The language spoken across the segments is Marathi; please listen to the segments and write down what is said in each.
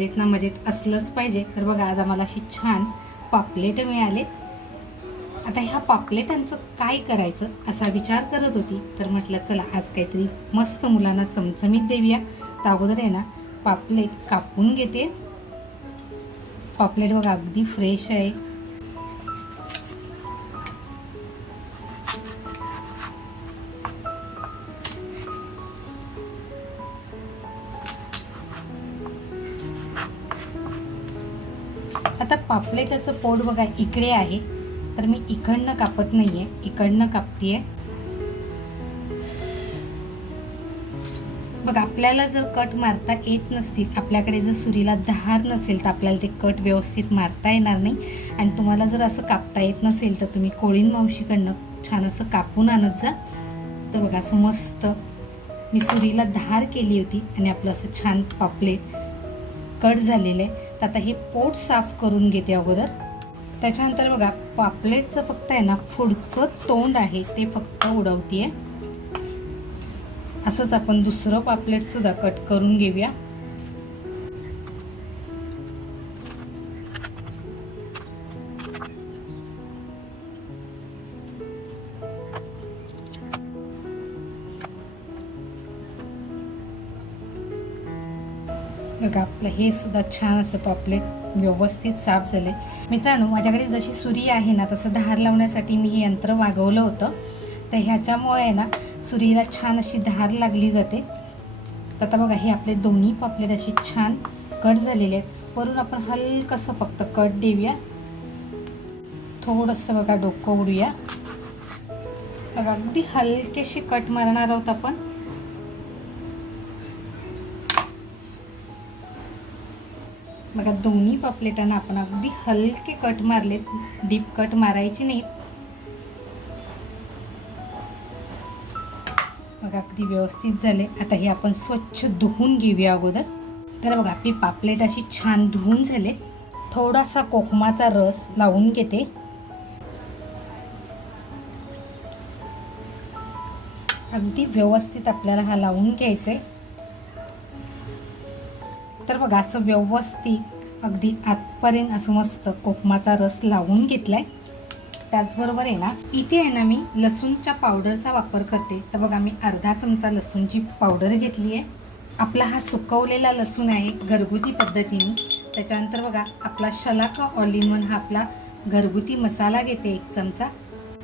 मजेत ना मजेत असलंच पाहिजे. तर बघा आज आम्हाला अशी छान पापलेट मिळाले. आता ह्या पापलेटांचं काय करायचं असा विचार करत होती. तर म्हटलं चला आज काहीतरी मस्त मुलांना चमचमीत देऊया. तर अगोदर आहे ना पापलेट कापून घेते. पापलेट बघा अगदी फ्रेश आहे. आता पापलेटाचं पोट बघा इकडे आहे, तर मी इकडनं कापत नाहीये, इकडनं कापतेय. बघा आपल्याला जर कट मारता येत नसतील, आपल्याकडे जर सुरीला धार नसेल तर आपल्याला ते कट व्यवस्थित मारता येणार नाही. आणि तुम्हाला जर असं कापता येत नसेल तर तुम्ही कोळीन मावशीकडनं छान असं कापून आणत जा. तर बघा असं मस्त मी सुरीला धार केली होती आणि आपलं असं छान पापलेट कट झालेलं आहे. तर आता हे पोट साफ करून घेते अगोदर. त्याच्यानंतर बघा पापलेटचं फक्त आहे ना पुढचं तोंड आहे ते फक्त उडवते. असंच आपण दुसरं पापलेट सुद्धा कट करून घेऊया. बघा आपलं हे सुद्धा छान असं पापलेट व्यवस्थित साफ झाले. मित्रांनो माझ्याकडे जशी सुरी आहे ना तसं धार लावण्यासाठी मी हे यंत्र मागवलं होतं. तर ह्याच्यामुळे आहे ना सुरीला छान अशी धार लागली जाते. तर आता बघा हे आपले दोन्ही पापलेट अशी छान कट झालेले आहेत. वरून आपण हलकंसं फक्त कट देऊया. थोडंसं बघा डोकं उडूया. बघा अगदी हलकेशी कट मारणार आहोत आपण. बघा दोन्ही पापलेटांना आपण अगदी हलके कट मारलेत, डीप कट मारायचे नाहीत. बघा अगदी व्यवस्थित झाले. आता हे आपण स्वच्छ धुवून घेऊया अगोदर. तर बघा आपली पापलेट अशी छान धुवून झाले. थोडासा कोकमाचा रस लावून घेते. अगदी व्यवस्थित आपल्याला हा लावून घ्यायचा आहे. तर बघा असं व्यवस्थित अगदी आतपर्यंत असं मस्त कोकमाचा रस लावून घेतलाय. त्याचबरोबर आहे ना इथे आहे ना मी लसूणच्या पावडरचा वापर करते. तर बघा मी अर्धा चमचा लसूणची पावडर घेतली आहे. आपला हा सुकवलेला लसूण आहे घरगुती पद्धतीने. त्याच्यानंतर बघा आपला शलाका ऑल इन वन हा आपला घरगुती मसाला घेते 1 चमचा.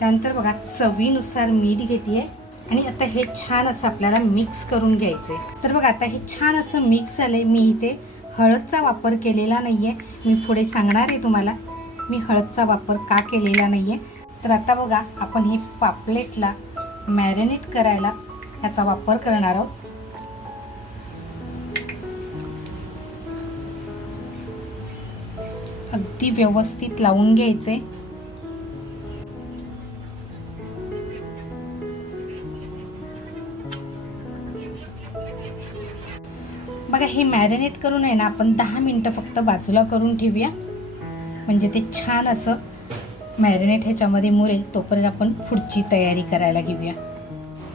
त्यानंतर बघा चवीनुसार मीठ घेते. आणि आता हे छान असं आपल्याला मिक्स करून घ्यायचं आहे. तर बघा आता हे छान असं मिक्स झालंय. मी इथे हळदचा वापर केलेला नाही आहे. मी पुढे सांगणार आहे तुम्हाला मी हळदचा वापर का केलेला नाही आहे. तर आता बघा आपण हे पापलेटला मॅरिनेट करायला ह्याचा वापर करणार आहोत. अगदी व्यवस्थित लावून घ्यायचं आहे. बघा हे मॅरिनेट करून आहे ना आपण 10 मिनटं फक्त बाजूला करून ठेवूया. म्हणजे ते छान असं मॅरिनेट ह्याच्यामध्ये मुरेल. तोपर्यंत आपण पुढची तयारी करायला घेऊया.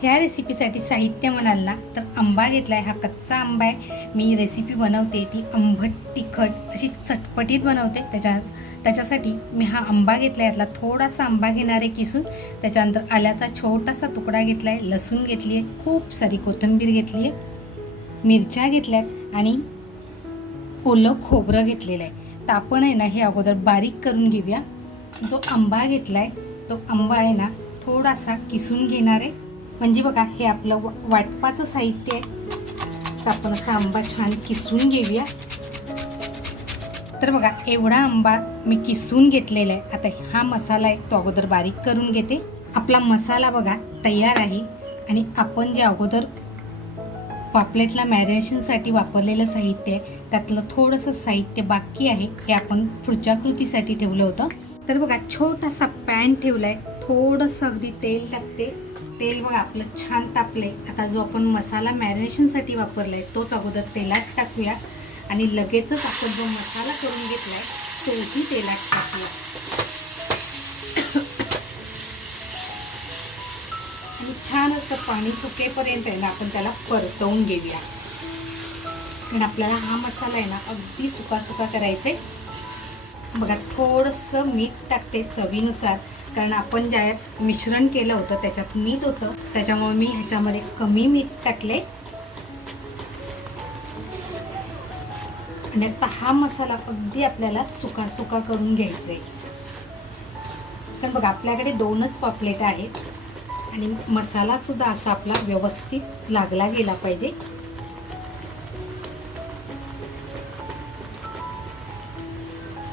ह्या रेसिपीसाठी साहित्य म्हणाल ना तर आंबा घेतला आहे. हा कच्चा आंबा आहे. मी रेसिपी बनवते ती आंबट तिखट अशी चटपटीत बनवते. त्याच्यासाठी मी हा आंबा घेतला आहे. यातला थोडासा आंबा घेणार आहे किसून. त्याच्यानंतर आल्याचा छोटासा तुकडा घेतला आहे. लसूण घेतली आहे. खूप सारी कोथिंबीर घेतली आहे. मिरच्या घेतल्यात आणि ओलं खोबरं घेतलेलं आहे. तर आपण आहे ना हे अगोदर बारीक करून घेऊया. जो आंबा घेतला आहे तो आंबा आहे ना थोडासा किसून घेणार आहे. म्हणजे बघा हे आपलं वाटपाचं साहित्य आहे. तर आपण असा आंबा छान किसून घेऊया. तर बघा एवढा आंबा मी किसून घेतलेला आहे. आता हा मसाला आहे तो अगोदर बारीक करून घेते. आपला मसाला बघा तयार आहे. आणि आपण जे अगोदर पापलेटला मॅरिनेशनसाठी वापरलेलं साहित्य आहे त्यातलं थोडंसं साहित्य बाकी आहे. हे आपण पुढच्या कृतीसाठी ठेवलं होतं. तर बघा छोटासा पॅन ठेवला आहे. थोडंसं अगदी तेल टाकते. तेल बघा आपलं छान तापलं आहे. आता जो आपण मसाला मॅरिनेशनसाठी वापरला आहे तोच अगोदर तेलात टाकूया. आणि लगेचच आपण जो मसाला करून घेतला आहे तोही तेलात टाकूया. आणि छान असं पाणी सुकेपर्यंत आहे ना आपण त्याला परतवून घेऊया. पण आपल्याला हा मसाला आहे ना अगदी सुका सुका करायचा आहे. बघा थोडंसं मीठ टाकते चवीनुसार, कारण आपण ज्या मिश्रण केलं होतं त्याच्यात मीठ होतं, त्याच्यामुळे मी ह्याच्यामध्ये कमी मीठ टाकले. आणि आता हा मसाला अगदी आपल्याला सुका सुका करून घ्यायचा आहे. तर बघा आपल्याकडे 2च पापलेट आहेत आणि मसाला सुद्धा असा आपला व्यवस्थित लागला गेला पाहिजे.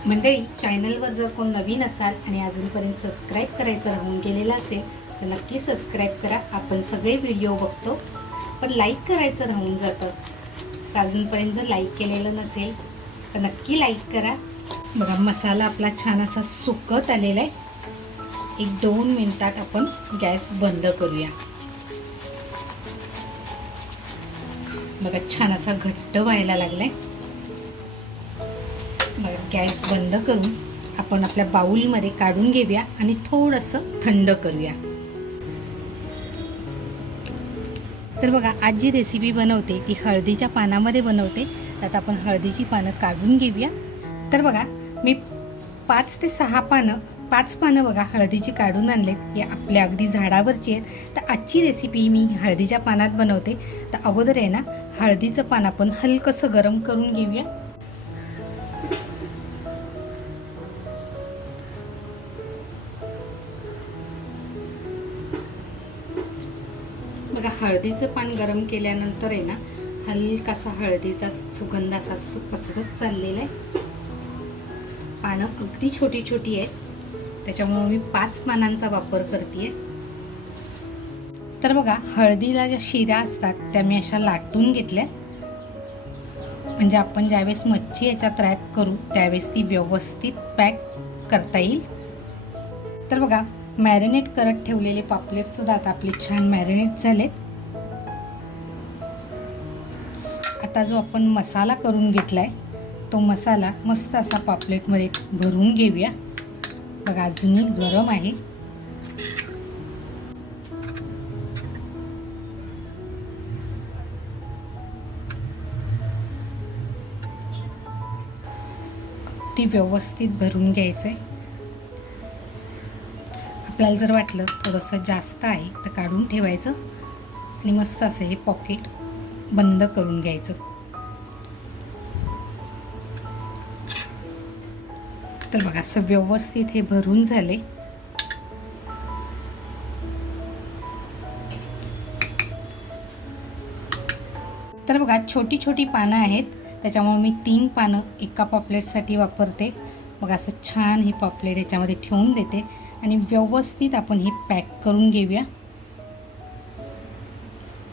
मंडळी, चॅनलवर जर कोण नवीन असाल आणि अजूनपर्यंत सबस्क्राईब करायचं राहून गेलेलं असेल तर नक्की सबस्क्राईब करा. आपण सगळे व्हिडिओ बघतो, पण लाईक करायचं राहून जातं. तर अजूनपर्यंत जर लाईक केलेलं नसेल तर नक्की लाईक करा. बघा मसाला आपला छान असा सुकत आलेला आहे. 1-2 मिनिटात आपण गॅस बंद करूया. बघा छान असा घट्ट व्हायला लागलाय. बघा गॅस बंद करून आपण आपल्या बाउलमध्ये काढून घेऊया आणि थोडंसं थंड करूया. तर बघा आज जी रेसिपी बनवते ती हळदीच्या पानामध्ये बनवते. आता आपण हळदीची पानं काढून घेऊया. तर बघा मी 5 ते 6 पानं 5 पानं बघा हळदीची काढून आणलेत. हे आपल्या अगदी झाडावरची आहेत. तर आजची रेसिपी मी हळदीच्या पानात बनवते. तर अगोदर आहे ना हळदीचं पान आपण हलकंसं गरम करून घेऊया. बघा हळदीचं पान गरम केल्यानंतर आहे ना हलकासा हळदीचा सुगंध असा पसरत चाललेला आहे. पानं अगदी छोटी छोटी आहेत, त्याच्यामुळे मी 5 पानांचा वापर करते. तर बघा हळदीला ज्या शिरा असतात त्या मी अशा लाटून घेतल्या, म्हणजे आपण ज्यावेळेस मच्छी याच्यात रॅप करू त्यावेळेस ती व्यवस्थित पॅक करता येईल. तर बघा मॅरिनेट करत ठेवलेले पापलेट सुद्धा आता आपले छान मॅरिनेट झालेत. आता जो आपण मसाला करून घेतलाय तो मसाला मस्त असा पापलेटमध्ये भरून घेऊया. बघा अजूनही गरम आहे. ती व्यवस्थित भरून घ्यायचंय. आपल्याला जर वाटलं थोडंसं जास्त आहे तर काढून ठेवायचं आणि मस्त असं हे पॉकेट बंद करून घ्यायचं. तर बघा असं व्यवस्थित हे भरून झाले. तर बघा छोटी छोटी पानं आहेत, त्याच्यामुळे मी 3 पानं एका पॉपलेटसाठी वापरते. मग असं छान हे पॉपलेट याच्यामध्ये ठेवून देते आणि व्यवस्थित आपण हे पॅक करून घेऊया.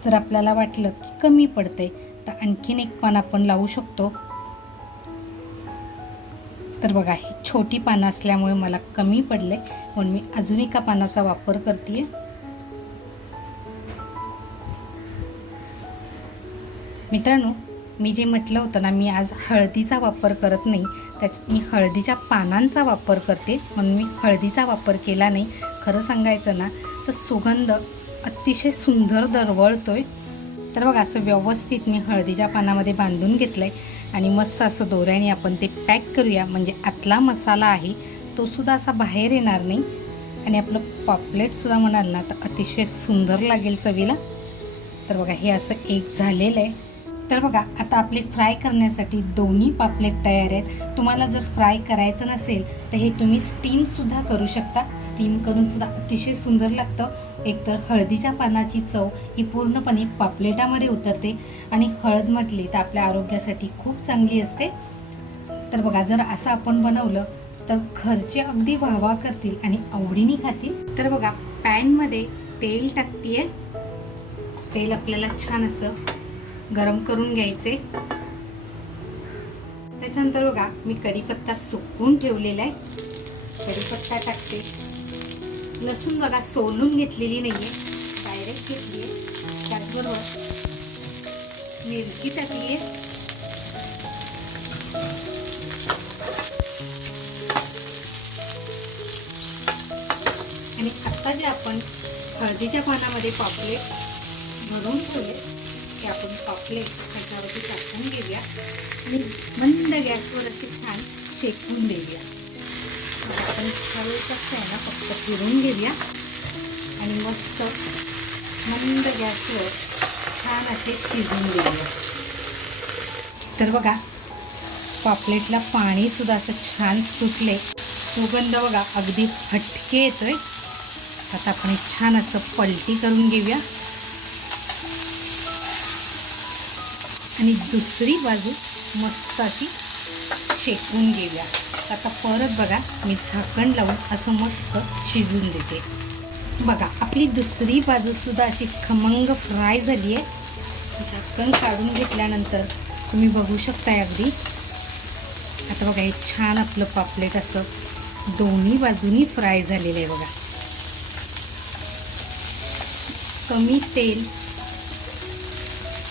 जर आपल्याला वाटलं की कमी पडते तर आणखीन 1 पान आपण लावू शकतो. तर बघा ही छोटी पानं असल्यामुळे मला कमी पडले म्हणून मी अजून एका पानाचा वापर करते. मित्रांनो, मी जे म्हटलं होतं ना मी आज हळदीचा वापर करत नाही, मी हळदीच्या पानांचा वापर करते म्हणून मी हळदीचा वापर केला नाही. खरं सांगायचं ना तर सुगंध अतिशय सुंदर दरवळतोय. तर बघा असं व्यवस्थित मी हळदीच्या पानामध्ये बांधून घेतलं आहे आणि मस्त असं दोऱ्याने आपण ते पॅक करूया, म्हणजे आतला मसाला आहे तो सुद्धा असा बाहेर येणार नाही आणि आपलं पॉपलेटसुद्धा म्हणाल ना तर अतिशय सुंदर लागेल चवीला. तर बघा हे असं एक झालेलं आहे. तर बघा आता आपले फ्राय करण्यासाठी दोन्ही पापलेट तयार आहेत. तुम्हाला जर फ्राय करायचं नसेल तर हे तुम्ही स्टीमसुद्धा करू शकता. स्टीम करूनसुद्धा अतिशय सुंदर लागतं. एकतर हळदीच्या पानाची चव ही पूर्णपणे पापलेटामध्ये उतरते आणि हळद म्हटली तर आपल्या आरोग्यासाठी खूप चांगली असते. तर बघा जर असं आपण बनवलं तर घरचे अगदी वाहवा करतील आणि आवडीने खातील. तर बघा पॅनमध्ये तेल टाकते. तेल आपल्याला छान असं गरम करून घ्यायचे. त्याच्यानंतर बघा मी कढीपत्ता सुकवून ठेवलेला आहे. कढीपत्ता टाकते. लसूण बघा सोलून घेतलेली नाहीये, डायरेक्ट घेतली आहे. त्याचबरोबर मिरची टाकली आहे. आणि आता जे आपण हळदीच्या पानामध्ये पापलेट भरून ठेवले की आपण पापलेट त्याच्यावरती टाकून घेऊया आणि मंद गॅसवर असे छान शेकून देऊया. आपण हलकंसं आहे ना फक्त फिरून घेऊया आणि मस्त मंद गॅसवर छान असे शिजवून देऊया. तर बघा पापलेटला पाणी सुद्धा असं छान सुटले, सुगंध बघा अगदी हटके येतोय. आता आपण छान असं पलटी करून घेऊया आणि दुसरी बाजू मस्त अशी शेकून घेऊया. आता परत बघा मी झाकण लावून असं मस्त शिजून देते. बघा आपली दुसरी बाजू सुद्धा अशी खमंग फ्राय झाली आहे. झाकण काढून घेतल्यानंतर तुम्ही बघू शकताय अगदी. आता बघा हे छान आपलं पापलेट असं दोन्ही बाजूनी फ्राय झालेलं आहे बघा. कमी तेल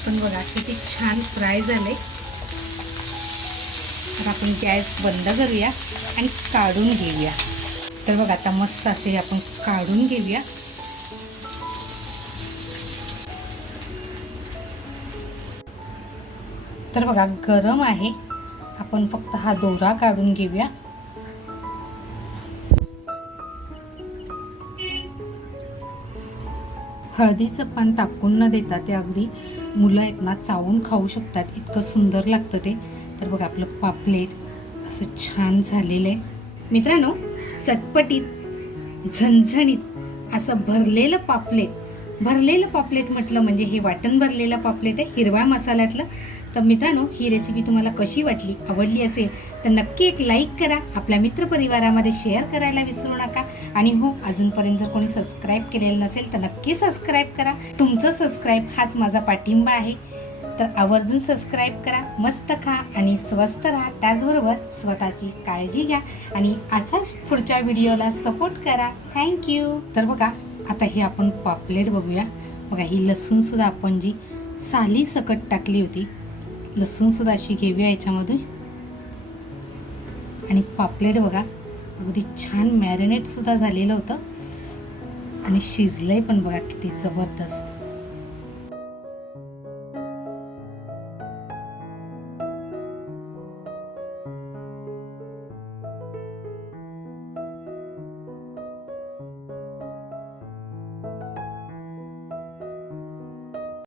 पण बघा किती छान फ्राय झाले. आता आपण गॅस बंद करूया आणि काढून घेऊया. तर बघा आता मस्त असे आपण काढून घेऊया. तर बघा गरम आहे, आपण फक्त हा दोरा काढून घेऊया. हळदीचं पान टाकून न देता ते अगदी मुलं आहेत ना चावून खाऊ शकतात, इतकं सुंदर लागतं ते. तर बघा आपलं पापलेट असं छान झालेलं आहे. मित्रांनो चटपटीत झणझणीत असं भरलेलं पापलेट म्हटलं म्हणजे हे वाटण भरलेलं पापलेट आहे हिरव्या मसाल्यातलं. तर मित्रांनो ही रेसिपी तुम्हाला कशी वाटली, आवडली असेल तर नक्की एक लाईक करा, आपल्या मित्रपरिवारामध्ये शेअर करायला विसरू नका. आणि हो अजूनपर्यंत जर कोणी सबस्क्राईब केलेलं नसेल तर नक्की सबस्क्राईब करा. तुमचं सबस्क्राईब हाच माझा पाठिंबा आहे. तर आवर्जून सबस्क्राईब करा, मस्त खा आणि स्वस्त राहा. त्याचबरोबर स्वतःची काळजी घ्या आणि अशाच पुढच्या व्हिडिओला सपोर्ट करा. थँक्यू. तर बघा आता हे आपण पापलेट बघूया. बघा ही लसूण सुद्धा आपण जी साली सकट टाकली होती, लसूण सुद्धा अशी घेऊया याच्यामधून. आणि पापलेट बघा अगदी छान मॅरिनेट सुद्धा झालेलं होतं आणि शिजलंय पण बघा किती जबरदस्त.